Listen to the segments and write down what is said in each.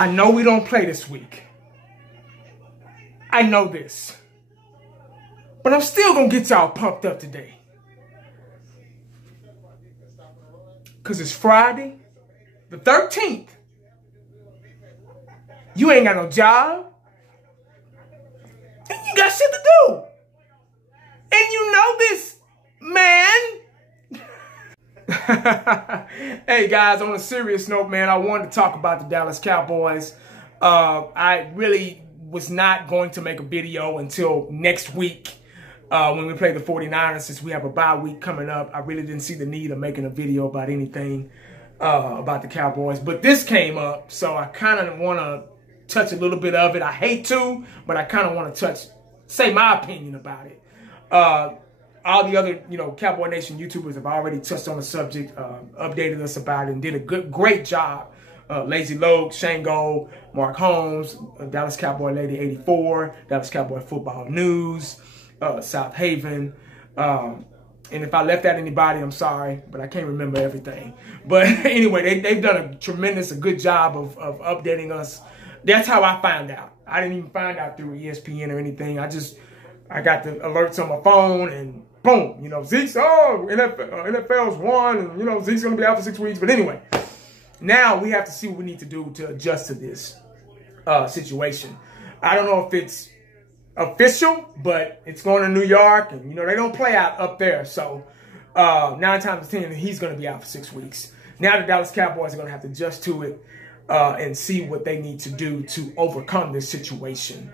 I know we don't play this week. I know this. But I'm still going to get y'all pumped up today. Because it's Friday, the 13th. You ain't got no job. And you got shit to do. And you know this, man. Hey guys, on a serious note, man, I wanted to talk about the Dallas Cowboys. I really was not going to make a video until next week when we play the 49ers, since we have a bye week coming up. I really didn't see the need of making a video about anything about the Cowboys, but this came up, so I kind of want to touch a little bit of it. I hate to, but I kind of want to say my opinion about it. All the other, Cowboy Nation YouTubers have already touched on the subject, updated us about it, and did a great job. Lazy Loke, Shane Gold, Mark Holmes, Dallas Cowboy Lady 84, Dallas Cowboy Football News, South Haven. And if I left out anybody, I'm sorry, but I can't remember everything. But anyway, they've done a good job of updating us. That's how I found out. I didn't even find out through ESPN or anything. I got the alerts on my phone, and boom, Zeke's, NFL's won, and, Zeke's going to be out for 6 weeks. But anyway, now we have to see what we need to do to adjust to this situation. I don't know if it's official, but it's going to New York, and, they don't play out up there. So 9 times out of 10, he's going to be out for 6 weeks. Now the Dallas Cowboys are going to have to adjust to it and see what they need to do to overcome this situation.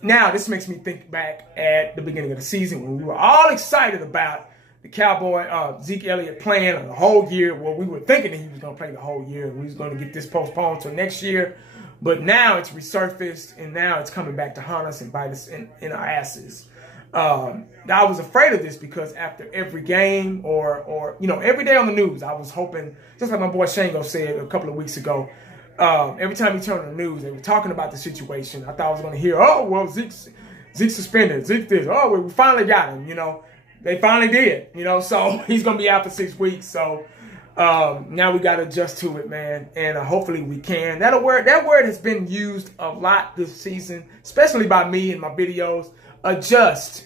Now, this makes me think back at the beginning of the season when we were all excited about the Cowboy, Zeke Elliott playing the whole year. Well, we were thinking that he was going to play the whole year, and we was going to get this postponed till next year. But now it's resurfaced, and now it's coming back to haunt us and bite us in our asses. I was afraid of this because after every game or every day on the news, I was hoping, just like my boy Shango said a couple of weeks ago, every time you turn on the news, they were talking about the situation. I thought I was going to hear, oh, well, Zeke's suspended. Zeke this. Oh, well, we finally got him, They finally did, So he's going to be out for 6 weeks. So now we got to adjust to it, man. And hopefully we can. That word has been used a lot this season, especially by me in my videos. Adjust.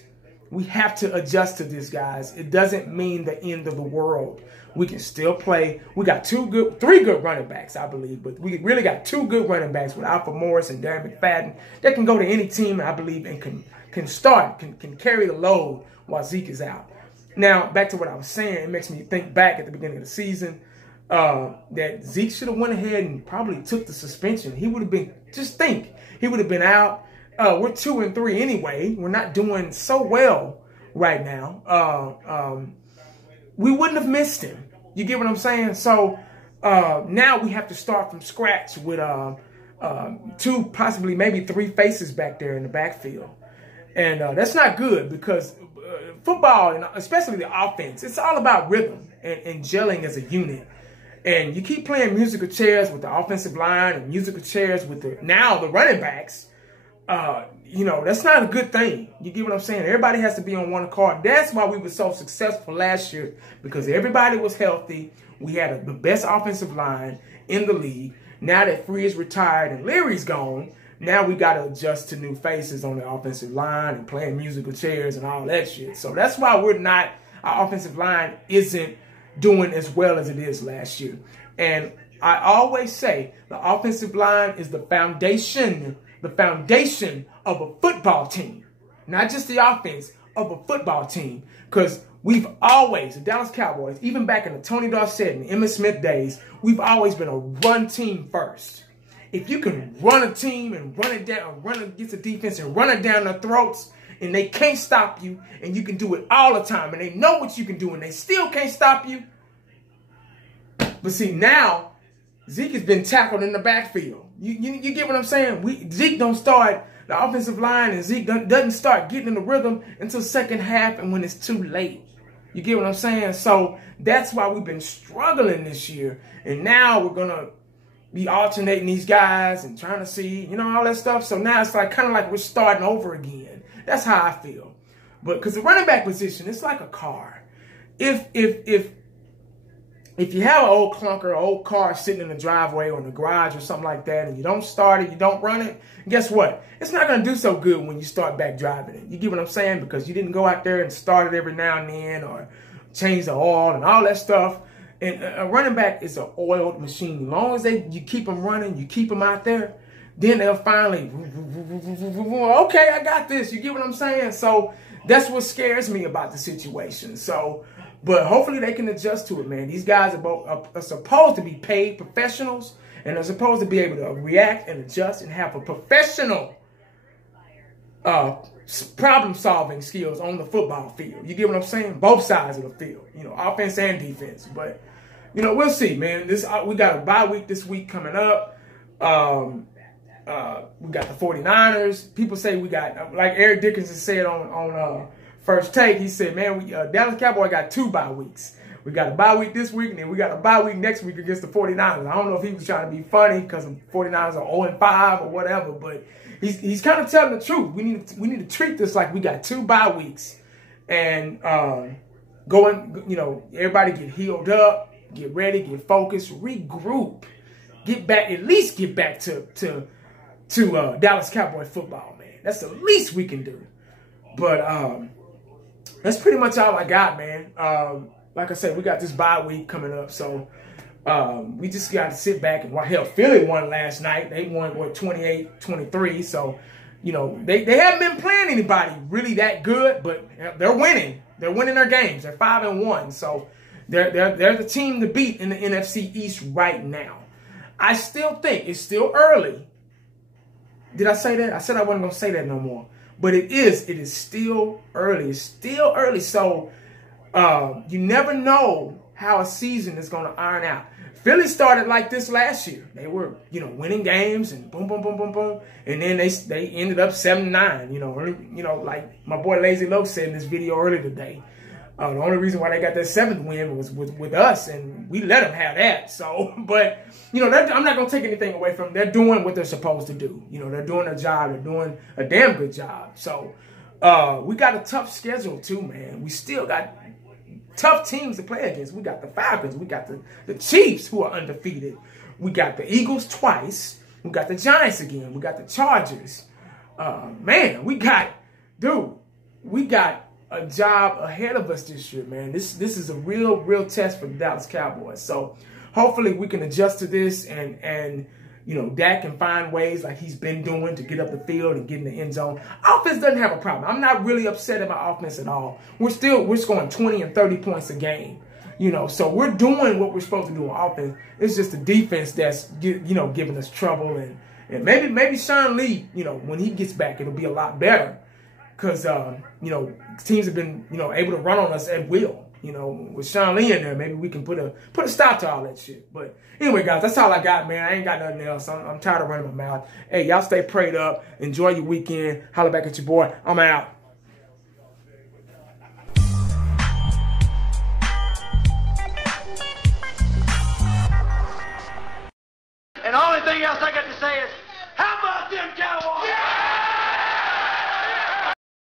We have to adjust to this, guys. It doesn't mean the end of the world. We can still play. We got three good running backs, I believe. But we really got 2 good running backs with Alfred Morris and Darren McFadden. They can go to any team, I believe, and can carry the load while Zeke is out. Now, back to what I was saying, it makes me think back at the beginning of the season that Zeke should have went ahead and probably took the suspension. He would have been, just think, he would have been out. We're 2-3 anyway. We're not doing so well right now. We wouldn't have missed him. You get what I'm saying? So now we have to start from scratch with 2, possibly maybe 3 faces back there in the backfield. And that's not good because football, and especially the offense, it's all about rhythm and gelling as a unit. And you keep playing musical chairs with the offensive line and musical chairs with the running backs. That's not a good thing. You get what I'm saying? Everybody has to be on one accord. That's why we were so successful last year, because everybody was healthy. We had the best offensive line in the league. Now that Free is retired and Leary's gone, now we got to adjust to new faces on the offensive line and playing musical chairs and all that shit. So that's why our offensive line isn't doing as well as it is last year. And I always say the offensive line is the foundation of a football team, not just the offense, of a football team. Because we've always, the Dallas Cowboys, even back in the Tony Dorsett and Emmitt Smith days, we've always been a run team first. if you can run a team and run it down, run against the defense and run it down their throats, and they can't stop you, and you can do it all the time, and they know what you can do, and they still can't stop you. But see, now, Zeke has been tackled in the backfield. You get what I'm saying? Zeke don't start the offensive line, and Zeke doesn't start getting in the rhythm until second half and when it's too late. You get what I'm saying? So that's why we've been struggling this year. And now we're going to be alternating these guys and trying to see, you know, all that stuff. So now it's like kind of like we're starting over again. That's how I feel. But because the running back position, it's like a car. If you have an old clunker, old car sitting in the driveway or in the garage or something like that, and you don't start it, you don't run it, guess what? It's not going to do so good when you start back driving it. You get what I'm saying? Because you didn't go out there and start it every now and then or change the oil and all that stuff. And a running back is an oiled machine. As long as you keep them running, you keep them out there, then they'll finally, okay, I got this. You get what I'm saying? So that's what scares me about the situation. So, but hopefully they can adjust to it, man. These guys are supposed to be paid professionals, and they're supposed to be able to react and adjust and have a professional problem-solving skills on the football field. You get what I'm saying? Both sides of the field, you know, offense and defense. But, you know, we'll see, man. We got a bye week this week coming up. We got the 49ers. People say we got, like Eric Dickinson said on First Take, he said, man, Dallas Cowboys got 2 bye weeks. We got a bye week this week, and then we got a bye week next week against the 49ers. I don't know if he was trying to be funny because the 49ers are 0-5 or whatever, but he's kind of telling the truth. We need to treat this like we got 2 bye weeks and you know, everybody get healed up, get ready, get focused, regroup, get back, at least get back to Dallas Cowboy football, man. That's the least we can do. But that's pretty much all I got, man. Like I said, we got this bye week coming up, so we just got to sit back and watch. Hell, Philly won last night. They won, what, 28-23. So, you know, they haven't been playing anybody really that good, but they're winning. They're winning their games. They're 5-1. So they're the team to beat in the NFC East right now. I still think it's still early. Did I say that? I said I wasn't going to say that no more. But it is still early. It's still early. So you never know how a season is going to iron out. Philly started like this last year. They were, you know, winning games and boom, boom, boom, boom, boom. And then they ended up 7-9. You know, like my boy Lazy Loke said in this video earlier today. The only reason why they got that 7th win was with us, and we let them have that. So, but, you know, I'm not going to take anything away from them. They're doing what they're supposed to do. You know, they're doing their job. They're doing a damn good job. So, we got a tough schedule too, man. We still got tough teams to play against. We got the Falcons. We got the Chiefs, who are undefeated. We got the Eagles twice. We got the Giants again. We got the Chargers. Man, we got a job ahead of us this year, man. This is a real test for the Dallas Cowboys. So hopefully we can adjust to this, and you know, Dak can find ways like he's been doing to get up the field and get in the end zone. Offense doesn't have a problem. I'm not really upset about offense at all. We're scoring 20 and 30 points a game. You know, so we're doing what we're supposed to do on offense. It's just the defense that's giving us trouble, and maybe Sean Lee, you know, when he gets back, it'll be a lot better. Because, you know, teams have been, you know, able to run on us at will. You know, with Sean Lee in there, maybe we can put a stop to all that shit. But anyway, guys, that's all I got, man. I ain't got nothing else. I'm tired of running my mouth. Hey, y'all stay prayed up. Enjoy your weekend. Holler back at your boy. I'm out. And the only thing else I got to say is, how about them Cowboys?